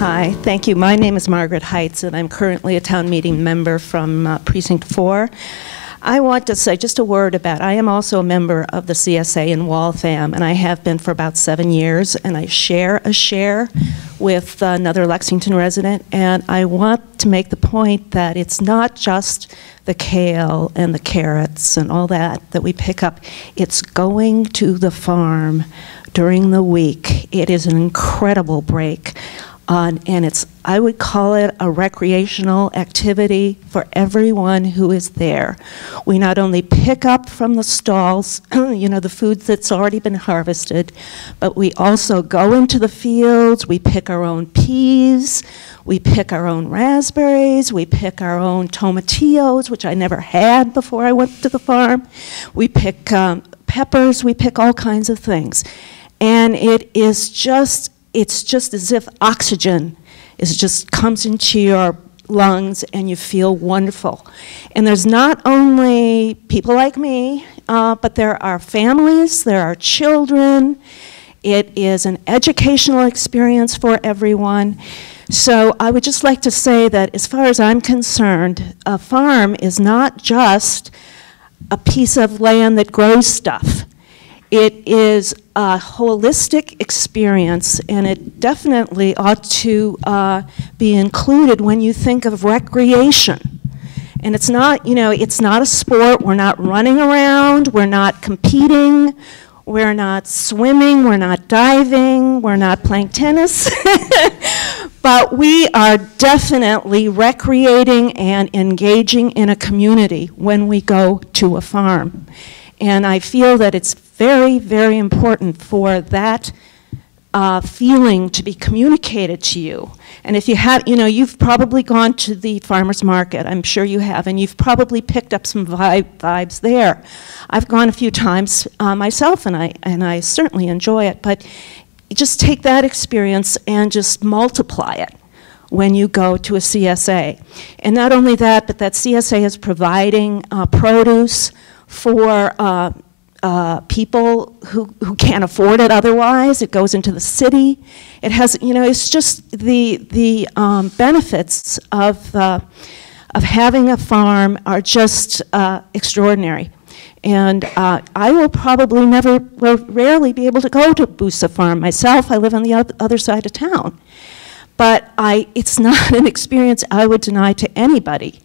Hi, thank you. My name is Margaret Heitz, and I'm currently a town meeting member from Precinct 4. I want to say just a word about, I am also a member of the CSA in Waltham, and I have been for about 7 years, and I share with another Lexington resident, and I want to make the point that it's not just the kale and the carrots and all that we pick up. It's going to the farm during the week. It is an incredible break. And it's, I would call it a recreational activity for everyone who is there. We not only pick up from the stalls, you know, the food that's already been harvested, but we also go into the fields, we pick our own peas, we pick our own raspberries, we pick our own tomatillos, which I never had before I went to the farm. We pick peppers, we pick all kinds of things. And it's just as if oxygen just comes into your lungs and you feel wonderful. And there's not only people like me, but there are families, there are children. It is an educational experience for everyone. So I would just like to say that as far as I'm concerned, a farm is not just a piece of land that grows stuff. It is a holistic experience, and it definitely ought to be included when you think of recreation. And it's not, you know, it's not a sport. We're not running around. We're not competing. We're not swimming. We're not diving. We're not playing tennis. But we are definitely recreating and engaging in a community when we go to a farm. And I feel that it's very, very important for that feeling to be communicated to you. And if you have, you know, you've probably gone to the farmer's market, I'm sure you have, and you've probably picked up some vibes there. I've gone a few times myself, and I certainly enjoy it, but just take that experience and just multiply it when you go to a CSA. And not only that, but that CSA is providing produce for people who can't afford it otherwise. It goes into the city. It has, you know, it's just the benefits of having a farm are just extraordinary. And I will probably rarely be able to go to Busa farm myself. I live on the other side of town. But it's not an experience I would deny to anybody.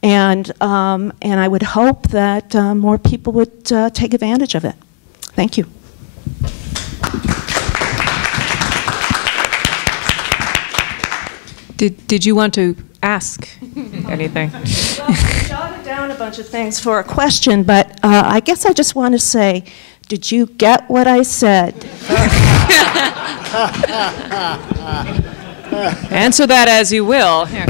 And I would hope that more people would take advantage of it. Thank you. Did you want to ask anything? Well, I jotted down a bunch of things for a question, but I guess I just want to say, did you get what I said? Answer that as you will. Here.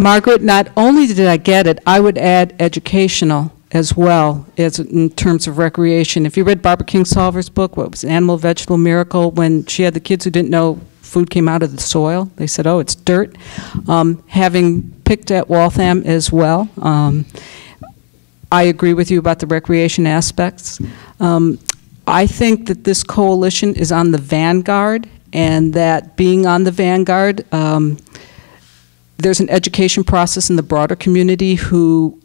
Margaret, not only did I get it, I would add educational as well as in terms of recreation. If you read Barbara Kingsolver's book, what was Animal Vegetable Miracle, when she had the kids who didn't know food came out of the soil, they said, oh, it's dirt. Having picked at Waltham as well, I agree with you about the recreation aspects. I think that this coalition is on the vanguard, and that being on the vanguard, there's an education process in the broader community who,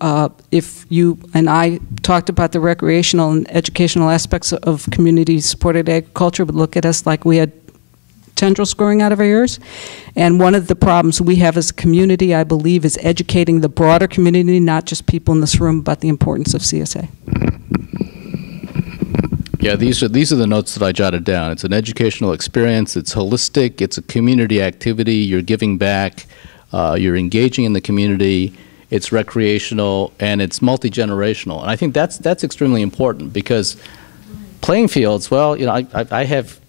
if you and I talked about the recreational and educational aspects of community-supported agriculture, would look at us like we had tendrils growing out of our ears. And one of the problems we have as a community, I believe, is educating the broader community, not just people in this room, about the importance of CSA. Yeah, these are the notes that I jotted down. It's an educational experience. It's holistic. It's a community activity. You're giving back. You're engaging in the community, it's recreational, and it's multi-generational. And I think that's extremely important, because playing fields, well, you know, I have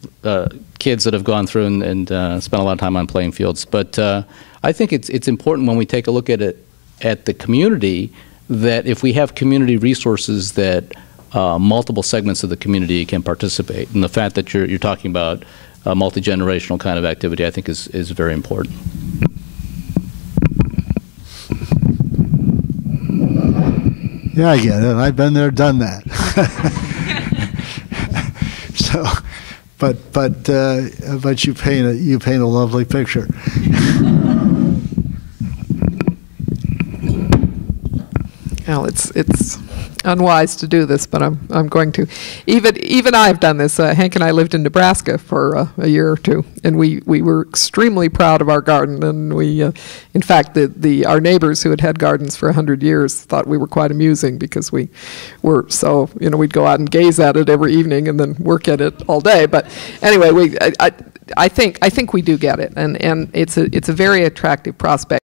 kids that have gone through and spent a lot of time on playing fields, but I think it's important when we take a look at it, at the community, that if we have community resources that multiple segments of the community can participate. And the fact that you're talking about a multi-generational kind of activity, I think is very important. Yeah, I get it. I've been there, done that. So, but you paint a lovely picture. Well, it's unwise to do this, but I'm going to. Even I've done this. Hank and I lived in Nebraska for a year or two, and we were extremely proud of our garden. And we, in fact, our neighbors who had gardens for 100 years thought we were quite amusing because we were so, we'd go out and gaze at it every evening and then work at it all day. But anyway, I think we do get it, and it's a very attractive prospect.